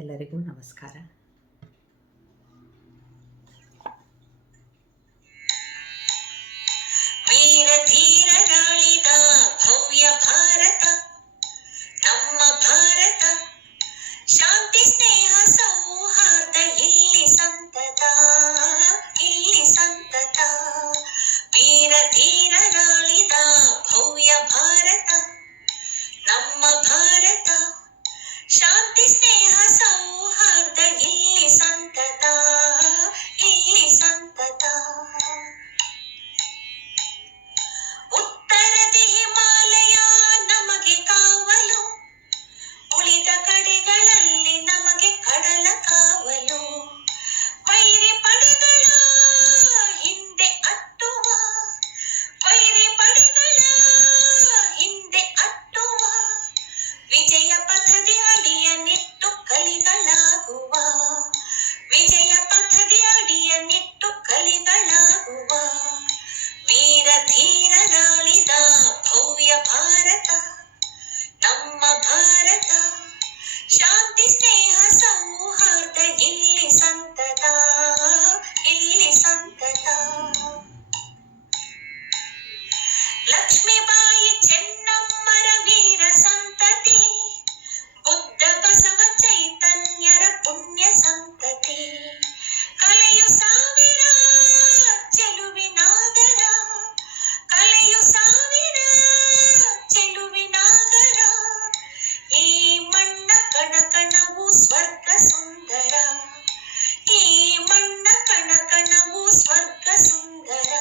ಎಲ್ಲರಿಗೂ ನಮಸ್ಕಾರ. ವೀರ ಧೀರರಾಳಿದ ಭವ್ಯ ಭಾರತ ನಮ್ಮ ಭಾರತ, ಶಾಂತಿ ಸ್ನೇಹ ಸೌಹಾರ್ದ ಇಲ್ಲಿ ಸಂತತ, ಇಲ್ಲಿ ಸಂತತ. ವೀರ ಧೀರರಾಳಿದ ಭವ್ಯ ಭಾರತ ನಮ್ಮ ಭಾರತ, ಶಾಂತಿ ಸ್ನೇಹ ಸೌಹಾರ್ದ ಇಲ್ಲಿ ಸಂತತ, ಇಲ್ಲಿ ಸಂತತ. ಉತ್ತರದಿ ಹಿಮಾಲಯ ನಮಗೆ ಕಾವಲು, ಉಳಿದ ಕಡೆಗಳಲ್ಲಿ ನಮಗೆ ಕಡಲ ಕಾವಲು. ವೈರಿ ಪಡೆಗಳ ಹಿಂದೆ ಅಟ್ಟುವ, ವೈರಿ ಪಡೆಗಳ ಹಿಂದೆ ಅಟ್ಟುವ, ವಿಜಯ ಪಥದಿ ಅಡಿಯ ನಿಟ್ಟು ಕಲಿಗಳಾಗುವ, ವಿಜಯ ಪಥದಿ ಅಡಿಯ ನಿಟ್ಟು ಕಲಿಗಳಾಗುವ. ವೀರ ಧೀರರಾಳಿದ ಭವ್ಯ ಭಾರತ ನಮ್ಮ ಭಾರತ, ಶಾಂತಿ ಸ್ನೇಹ ಸೌಹಾರ್ದ ಇಲ್ಲಿ ಸಂತತ, ಇಲ್ಲಿ ಸಂತತ. ಲಕ್ಷ್ಮೀಬಾಯಿ ಚೆನ್ನಮ್ಮರ ವೀರ ಸಂತತಿ, ಬುದ್ಧ ಬಸವ ಚೈತನ್ಯರ ಪುಣ್ಯ ಸಂತತಿ. ಕಲೆಯು ಸಾವಿರ ಚೆಲುವಿನಾಗರ, ಕಲೆಯು ಸಾವಿರ ಚೆಲುವಿನಾಗರ. ಈ ಮಣ್ಣ ಕಣಕಣವು ಸ್ವರ್ಗ ಸುಂದರ, ಈ ಮಣ್ಣ ಕಣಕಣವು ಸ್ವರ್ಗ ಸುಂದರ.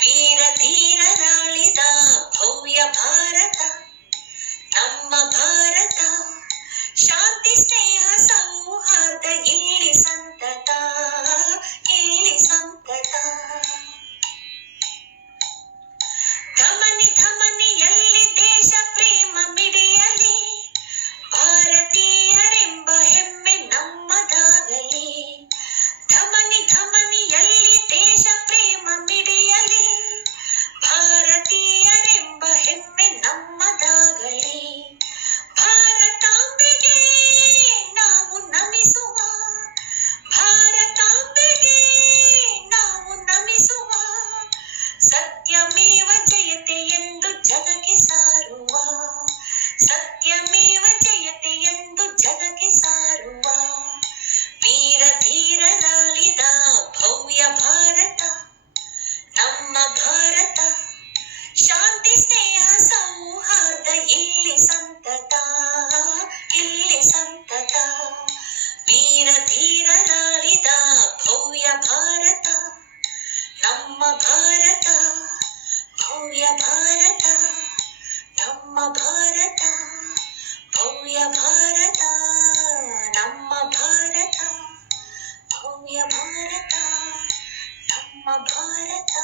ವೀರ ಧೀರರಾಳಿದ ಭವ್ಯ ಭಾರತ ನಮ್ಮ ಭಾರತ, ಶಾಂತಿ ಸ್ನೇಹ ಸೌಹಾರ್ದ ಇಲ್ಲಿ ಸಂತತ, ಇಲ್ಲಿ ಸಂತತ. ಧಮನಿ ಧಮನಿಯಲ್ಲಿ ದೇಶ ಪ್ರೇಮ ಮಿಡಿಯಲಿ, ಭಾರತೀಯರೆಂಬ ಹೆಮ್ಮೆ ನಮ್ಮದಾಗಲಿ. ಧಮನಿ ಧಮನಿಯಲ್ಲಿ ದೇಶ ಪ್ರೇಮ ಮಿಡಿಯಲಿ, ಭಾರತೀಯರೆಂಬ ಹೆಮ್ಮೆ ನಮ್ಮದಾಗಲಿ. ಭಾರತಾಂಬೆಗೆ ನಾವು ನಮಿಸುವ, ಭಾರತಾಂಬೆಗೆ ನಾವು ನಮಿಸುವ. ಸತ್ಯಮೇವ ಜಯತೆ ಎಂದು ಜಗಕ್ಕೆ ಸಾರುವ, ಸತ್ಯಮೇವ ಜಯತೆ ಎಂದು ಜಗಕ್ಕೆ ಸಾರುವ. ವೀರ ಧೀರರಾಳಿದ ಭವ್ಯ ಭಾರತ ನಮ್ಮ ಭಾರತ, ಶಾಂತಿ ಸ್ನೇಹ ಸೌಹಾರ್ದ ಇಲ್ಲಿ ಸಂತತ, ಇಲ್ಲಿ ಸಂತತ. ವೀರ ಧೀರರಾಳಿದ ಭವ್ಯ ಭಾರತ ನಮ್ಮ ಭಾರತ, ಭವ್ಯ ಭಾರತ ನಮ್ಮ ಭಾರತ, ಭವ್ಯ ಭಾರತ ನಮ್ಮ ಭಾರತ, ಭವ್ಯ ಭಾರತ ನಮ್ಮ ಭಾರತ.